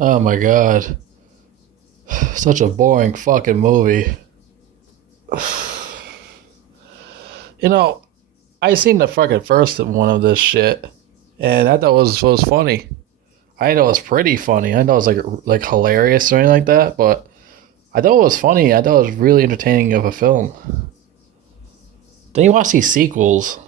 Oh my god. Such a boring fucking movie. You know, I seen the fucking first one of this shit, and I thought it was funny. I know it was pretty funny. I know it was like hilarious or anything like that, but I thought it was funny. I thought it was really entertaining of a film. Then you watch these sequels.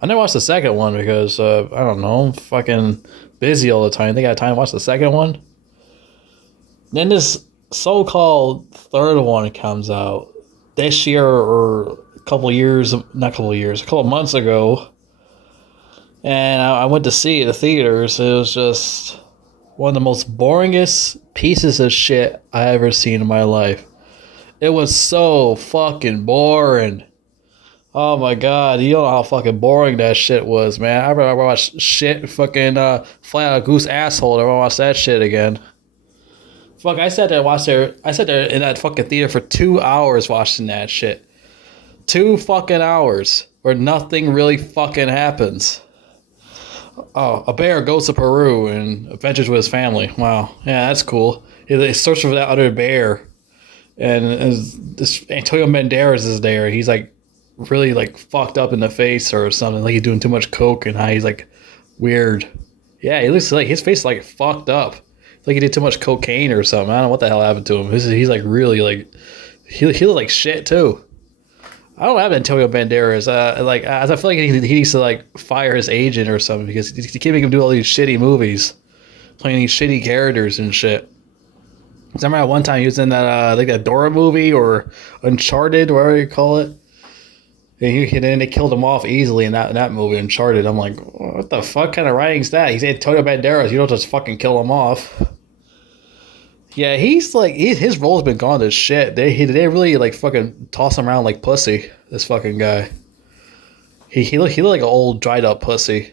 I never watched the second one because I don't know, I'm fucking busy all the time. They got time to watch the second one. Then this so-called third one comes out this year or a couple months ago, and I went to see it in the theaters. It was just one of the most boringest pieces of shit I ever seen in my life. It was so fucking boring. Oh my god, you don't know how fucking boring that shit was, man. I remember I watched shit fucking Fly Out a Goose Asshole. I want to watch that shit again. Fuck, I sat there in that fucking theater for 2 hours watching that shit. 2 fucking hours where nothing really fucking happens. Oh, a bear goes to Peru and adventures with his family. Wow, yeah, that's cool. He searches for that other bear, and this Antonio Banderas is there. He's like really like fucked up in the face or something. Like he's doing too much coke and how he's like weird. Yeah, he looks like his face is like fucked up. Like he did too much cocaine or something. I don't know what the hell happened to him. He's like really like he looks like shit too. I don't have Antonio Banderas. I feel like he needs to like fire his agent or something because he can't make him do all these shitty movies, playing these shitty characters and shit. 'Cause I remember one time he was in that I think that Dora movie or Uncharted, whatever you call it. And then they killed him off easily in that movie, Uncharted. I'm like, what the fuck kind of writing's that? He's Antonio Banderas. You don't just fucking kill him off. Yeah, he's like his role's been gone to shit. They really like fucking toss him around like pussy. This fucking guy. He looked like an old dried up pussy,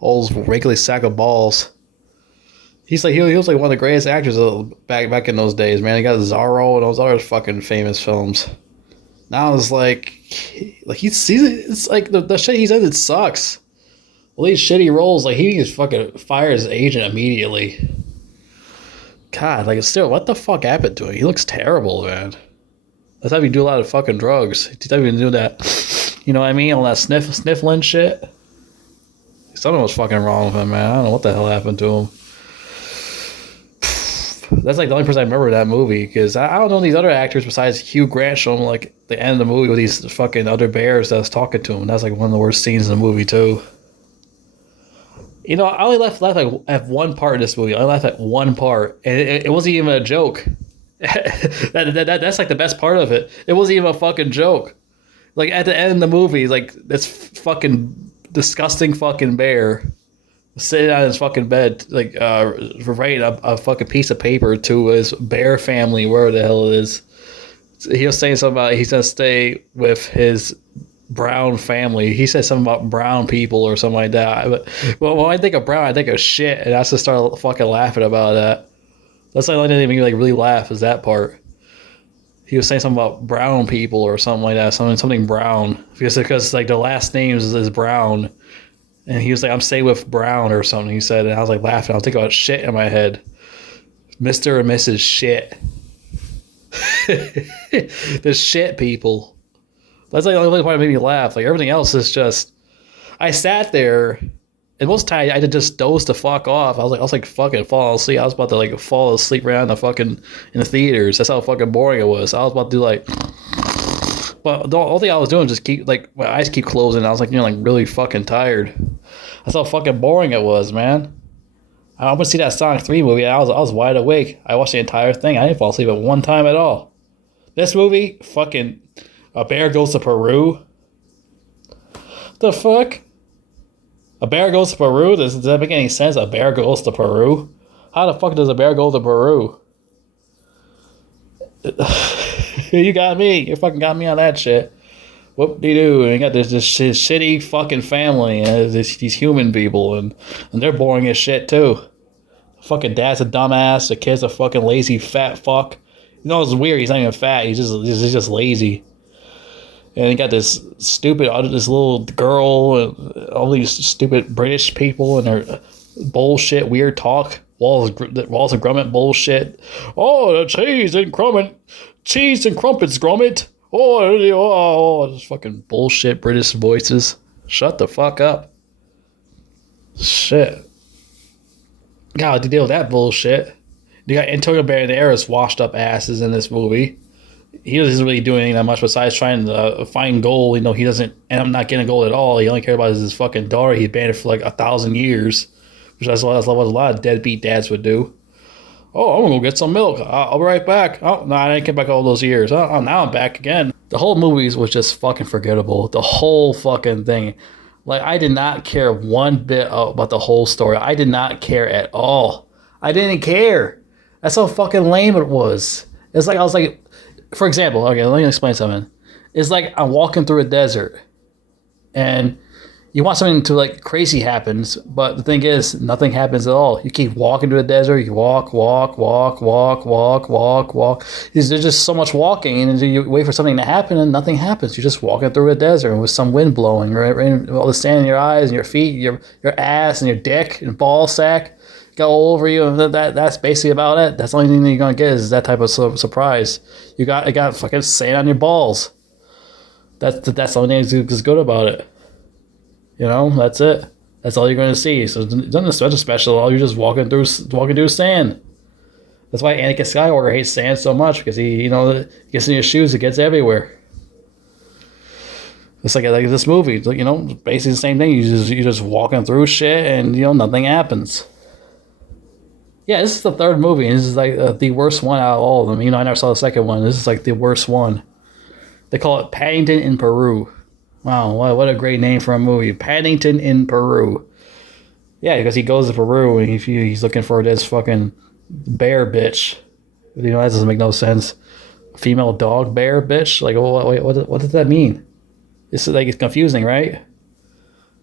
old wrinkly sack of balls. He was like one of the greatest actors back in those days, man. He got Zorro and those other fucking famous films. Now it's like it's like the shit he's in, it sucks. All these shitty roles, like he just fucking fires his agent immediately. God, like still, what the fuck happened to him? He looks terrible, man. That's how you do a lot of fucking drugs. He's not even do that. You know what I mean? All that sniffling shit. Something was fucking wrong with him, man. I don't know what the hell happened to him. That's like the only person I remember in that movie because I don't know these other actors besides Hugh Grant showing like the end of the movie with these fucking other bears that was talking to him. That's like one of the worst scenes in the movie too. You know, I only laughed like at one part in this movie. I only laughed at one part, and it wasn't even a joke. That's like the best part of it. It wasn't even a fucking joke. Like at the end of the movie, like this fucking disgusting fucking bear sitting on his fucking bed, like writing a fucking piece of paper to his bear family, wherever the hell it is. He was saying something about he's gonna stay with his brown family. He said something about brown people or something like that. But well, when I think of brown, I think of shit, and I just start fucking laughing about that. That's like the only thing that made me like really laugh is that part. He was saying something about brown people or something like that, something brown because like the last names is Brown, and he was like, "I'm staying with Brown" or something. He said, and I was like laughing. I was thinking about shit in my head, Mr. and Mrs. Shit, the shit people. That's like the only part that made me laugh. Like everything else is just, I sat there, and most of the time I just dozed the fuck off. I was like fucking falling asleep. I was about to like fall asleep right in the theaters. That's how fucking boring it was. I was about to do like, but the only thing I was doing was just keep like my eyes keep closing. I was like, like really fucking tired. That's how fucking boring it was, man. I went to see that Sonic 3 movie. I was wide awake. I watched the entire thing. I didn't fall asleep at one time at all. This movie, fucking. A bear goes to Peru? The fuck? A bear goes to Peru? Does that make any sense? A bear goes to Peru? How the fuck does a bear go to Peru? You got me. You fucking got me on that shit. Whoop-de-doo. And you got this shitty fucking family and these human people and they're boring as shit too. Fucking dad's a dumbass. The kid's a fucking lazy fat fuck. You know it's weird. He's not even fat. He's just lazy. And you got this little girl, and all these stupid British people and their bullshit, weird talk. Wallace and Gromit bullshit. Oh, the cheese and crumpets, Gromit. Just fucking bullshit British voices. Shut the fuck up. Shit. God, to deal with that bullshit. You got Antonio Banderas washed up asses in this movie. He doesn't really do anything that much besides trying to find gold. He doesn't end up not getting gold at all. He only cares about his fucking daughter. He banned for like 1,000 years, which that's what a lot of deadbeat dads would do. Oh, I'm gonna go get some milk. I'll be right back. Oh, no, I didn't get back all those years. Oh, now I'm back again. The whole movie was just fucking forgettable. The whole fucking thing. Like, I did not care one bit about the whole story. I did not care at all. I didn't care. That's how fucking lame it was. It's like, I was like, for example, okay, let me explain something. It's like I'm walking through a desert and you want something to like crazy happens, but the thing is, nothing happens at all. You keep walking to the desert, you walk. There's just so much walking, and you wait for something to happen, and nothing happens. You're just walking through a desert with some wind blowing, right? All the sand in your eyes and your feet, your ass and your dick and ball sack go all over you. And that's basically about it. That's the only thing that you're gonna get is that type of surprise. You got fucking sand on your balls. That's the only thing that's good about it. That's it. That's all you're going to see. So it's nothing special at all. You're just walking through sand. That's why Anakin Skywalker hates sand so much, because he gets in your shoes, it gets everywhere. It's like this movie, basically the same thing. You're just walking through shit, and nothing happens. Yeah, this is the third movie, and this is like the worst one out of all of them. I never saw the second one. This is like the worst one. They call it Paddington in Peru. Wow, what a great name for a movie. Paddington in Peru. Yeah, because he goes to Peru and he's looking for this fucking bear bitch. That doesn't make no sense. Female dog bear bitch? Like, what does that mean? It's confusing, right?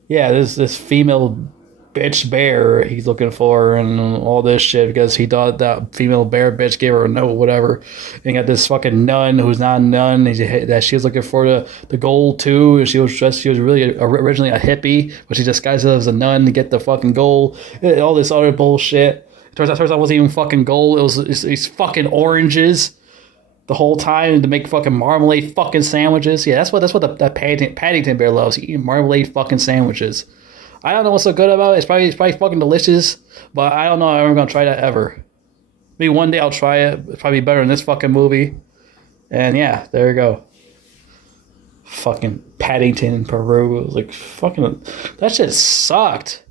Yeah, this female bitch bear he's looking for and all this shit because he thought that female bear bitch gave her a note, whatever. And you got this fucking nun who's not a nun that she was looking for the gold too. And she was really originally a hippie, but she disguised herself as a nun to get the fucking gold. All this other bullshit. Turns out it wasn't even fucking gold. It was these fucking oranges the whole time to make fucking marmalade fucking sandwiches. Yeah, that's what the Paddington bear loves. He eats marmalade fucking sandwiches. I don't know what's so good about it. It's probably fucking delicious, but I don't know if I'm ever going to try that ever. Maybe one day I'll try it. It's probably better than this fucking movie. And yeah, there you go. Fucking Paddington in Peru. Like, fucking, that shit sucked.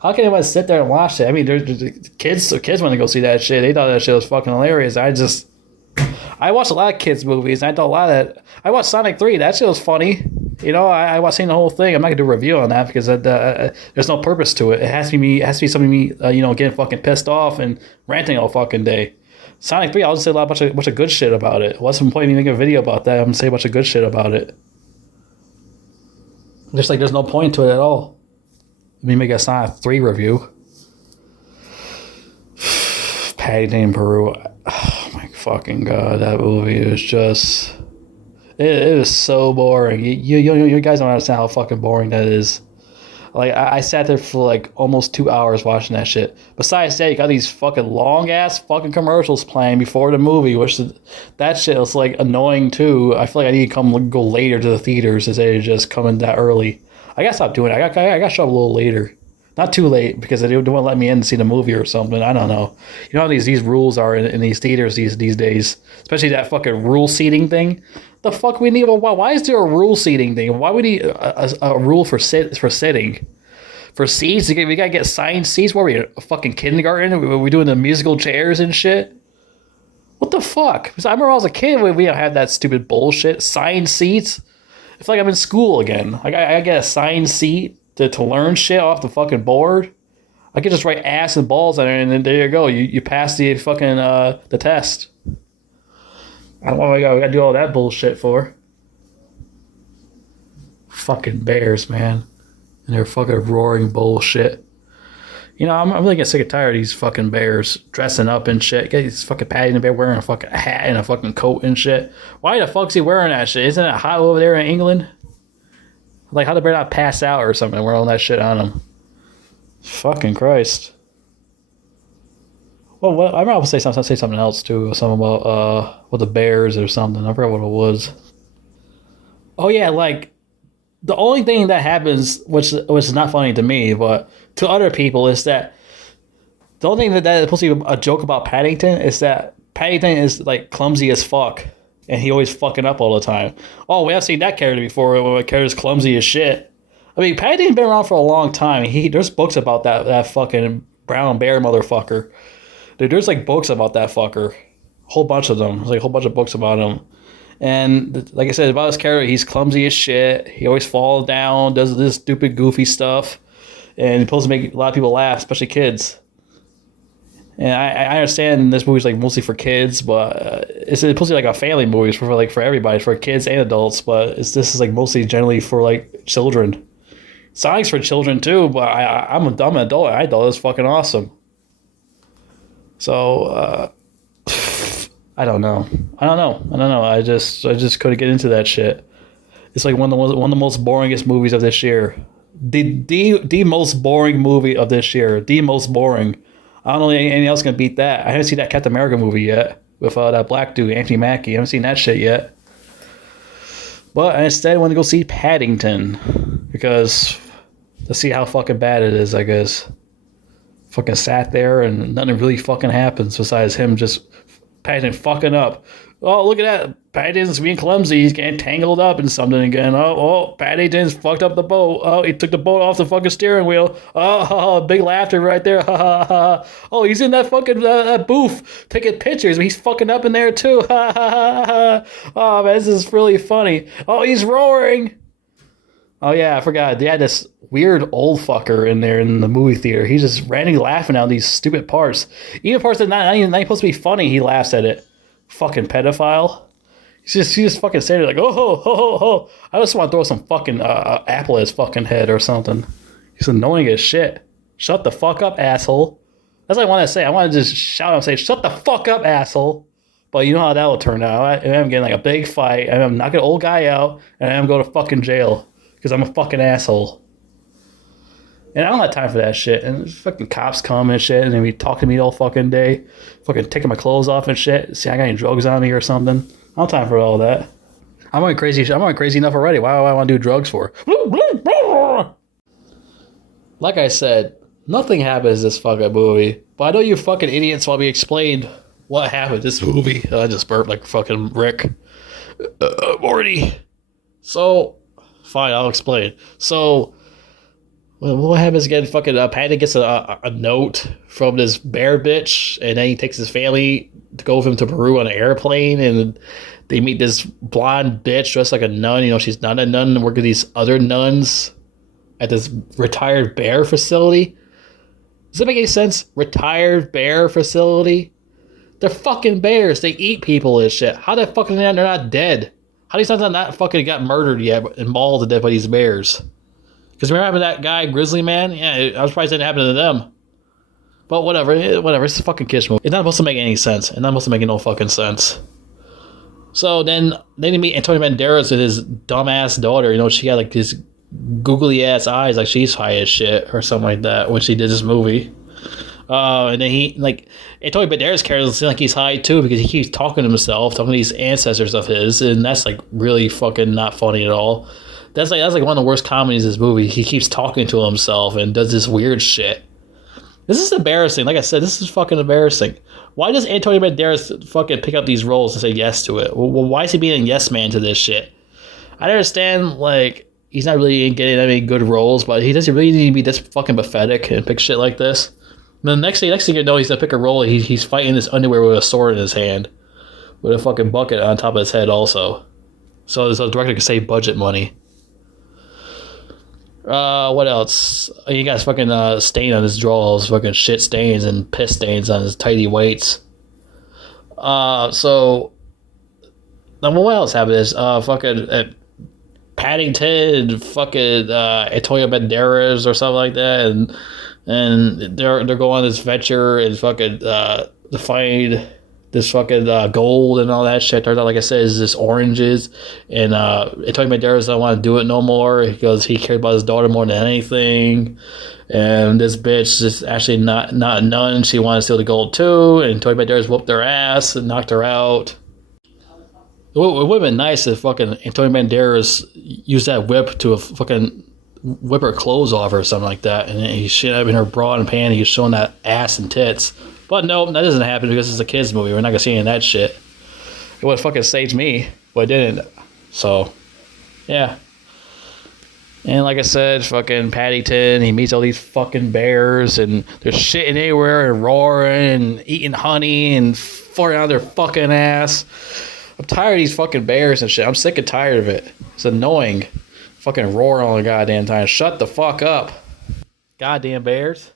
How can anyone sit there and watch it? I mean, there's kids want to go see that shit. They thought that shit was fucking hilarious. I watched a lot of kids movies, and I thought a lot of that. I watched Sonic 3. That shit was funny. I was seeing the whole thing. I'm not gonna do a review on that because there's no purpose to it. It has to be something getting fucking pissed off and ranting all fucking day. Sonic 3, I'll just say a bunch of good shit about it. What's the point of me making a video about that? I'm gonna say a bunch of good shit about it. Just like there's no point to it at all. Let me make a Sonic 3 review. Paddington in Peru. Oh my fucking god, that movie is just. It is so boring. You guys don't understand how fucking boring that is. Like, I sat there for like almost 2 hours watching that shit. Besides that, you got these fucking long ass fucking commercials playing before the movie, which that shit was like annoying too. I feel like I need to go later to the theaters instead of just coming that early. I gotta stop doing it. I gotta show up a little later. Not too late, because they don't want to let me in to see the movie or something. I don't know. You know how these rules are in these theaters these days? Especially that fucking rule seating thing. The fuck we need? Why is there a rule seating thing? Why would we need a rule for sitting? For seats? We gotta get assigned seats? What are we, a fucking kindergarten? Are we doing the musical chairs and shit? What the fuck? Because I remember when I was a kid, we don't have that stupid bullshit. Assigned seats? I feel like I'm in school again. I get a assigned seat to learn shit off the fucking board. I could just write ass and balls on it, and then there you go. You pass the fucking the test. I don't know what we gotta do all that bullshit for. Fucking bears, man. And their fucking roaring bullshit. I'm really getting sick and tired of these fucking bears dressing up and shit. Get these fucking Paddington bear wearing a fucking hat and a fucking coat and shit. Why the fuck's he wearing that shit? Isn't it hot over there in England? Like, how the bear not pass out or something wearing all that shit on him? Fucking Christ. Well, I remember I would say something else too. Something about with the Bears or something. I forgot what it was. Oh yeah, like the only thing that happens, which is not funny to me, but to other people, is that the only thing that is supposed to be a joke about Paddington is that Paddington is like clumsy as fuck, and he always fucking up all the time. Oh, we have seen that character before. Where a character's clumsy as shit. I mean, Paddington's been around for a long time. There's books about that fucking brown bear motherfucker. Dude, there's like books about that fucker, a whole bunch of them. There's like a whole bunch of books about him. And like I said about his character, he's clumsy as shit. He always falls down, does this stupid, goofy stuff, and he's supposed to make a lot of people laugh, especially kids. And I understand this movie's like mostly for kids, but it's supposed to be like a family movie for everybody, for kids and adults. But this is like mostly generally for like children. Sonic's for children too, but I'm an adult. I thought it was fucking awesome. So I don't know. I just couldn't get into that shit. It's like one of the most boringest movies of this year. The most boring movie of this year. The most boring. I don't know anything else can beat that. I haven't seen that Captain America movie yet with that black dude, Anthony Mackie. I haven't seen that shit yet. But I instead want to go see Paddington because to see how fucking bad it is, I guess. Fucking sat there and nothing really fucking happens besides him just Paddington fucking up. Oh, look at that. Paddington's being clumsy. He's getting tangled up in something again. Oh, Paddington's fucked up the boat. Oh, he took the boat off the fucking steering wheel. Oh, big laughter right there. Oh, he's in that fucking that booth taking pictures. He's fucking up in there too. Oh, man, this is really funny. Oh, he's roaring. Oh, yeah, I forgot. They had this weird old fucker in there in the movie theater. He's just randomly laughing at these stupid parts. Even parts that not even supposed to be funny, he laughs at it. Fucking pedophile. He's just fucking saying it like, oh, ho, ho, ho, ho. I just want to throw some fucking apple at his fucking head or something. He's annoying as shit. Shut the fuck up, asshole. That's what I want to say. I want to just shout and say, shut the fuck up, asshole. But you know how that will turn out. I'm getting like a big fight. I'm knocking an old guy out, and I'm going to fucking jail because I'm a fucking asshole. And I don't have time for that shit. And fucking cops come and shit, and they be talking to me all fucking day, fucking taking my clothes off and shit. See, I got any drugs on me or something. I don't have time for all that. I'm on crazy enough already. Why do I want to do drugs for? Like I said, nothing happens in this fucking movie. But I know you fucking idiots want me to explain what happened in this movie. I just burped like fucking Rick. Morty. So, fine, I'll explain. So, what happens again? Fucking Paddington gets a note from this bear bitch, and then he takes his family to go with him to Peru on an airplane, and they meet this blonde bitch dressed like a nun. You know, she's not a nun, and work with these other nuns at this retired bear facility. Does that make any sense? Retired bear facility? They're fucking bears. They eat people and shit. How the fuck they're not dead? How these nuns not fucking got murdered yet and mauled to death by these bears? Because remember that guy, Grizzly Man? Yeah, I was surprised it didn't happen to them. But whatever. It's a fucking kids movie. It's not supposed to make any sense. It's not supposed to make no fucking sense. So then you meet Antonio Banderas with his dumbass daughter. You know, she got like these googly ass eyes, like she's high as shit or something like that when she did this movie. And then Antonio Banderas' character seems like he's high too because he keeps talking to himself, talking to these ancestors of his, and that's like really fucking not funny at all. That's like one of the worst comedies in this movie. He keeps talking to himself and does this weird shit. This is embarrassing. Like I said, this is fucking embarrassing. Why does Antonio Banderas fucking pick up these roles and say yes to it? Well, why is he being a yes man to this shit? I understand, like, he's not really getting any good roles, but he doesn't really need to be this fucking pathetic and pick shit like this. And the next thing you know, he's gonna pick a role. He's fighting this underwear with a sword in his hand, with a fucking bucket on top of his head also. So the director can save budget money. What else? He got fucking stain on his drawers, fucking shit stains and piss stains on his tidy whites. So what else happened is fucking Paddington, fucking Antonio Banderas or something like that, and they're going on this venture and fucking to find this fucking gold and all that shit. Turns out, like I said, is just oranges. And Antonio Banderas don't want to do it no more because he cared about his daughter more than anything. And this bitch is actually not none. She wanted to steal the gold too. And Antonio Banderas whooped her ass and knocked her out. It would have been nice if fucking Antonio Banderas used that whip to fucking whip her clothes off or something like that. And he should have in her bra and panties showing that ass and tits. But no, that doesn't happen because it's a kids movie. We're not gonna see any of that shit. It would have fucking saved me, but it didn't. So, yeah. And like I said, fucking Paddington, he meets all these fucking bears, and they're shitting everywhere and roaring and eating honey and farting out their fucking ass. I'm tired of these fucking bears and shit. I'm sick and tired of it. It's annoying. Fucking roar all the goddamn time. Shut the fuck up. Goddamn bears.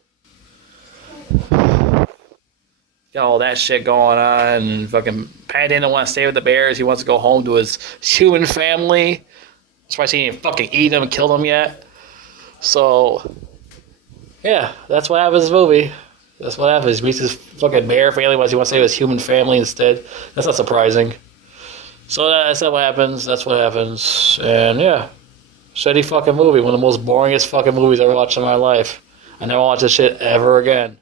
Got all that shit going on, and fucking Paddington don't want to stay with the bears. He wants to go home to his human family. That's why he didn't fucking eat them and kill them yet. So, yeah, that's what happens in this movie. That's what happens. He meets his fucking bear family. He wants to stay with his human family instead. That's not surprising. So that's what happens. That's what happens. And yeah, shitty fucking movie. One of the most boringest fucking movies I ever watched in my life. I never watch this shit ever again.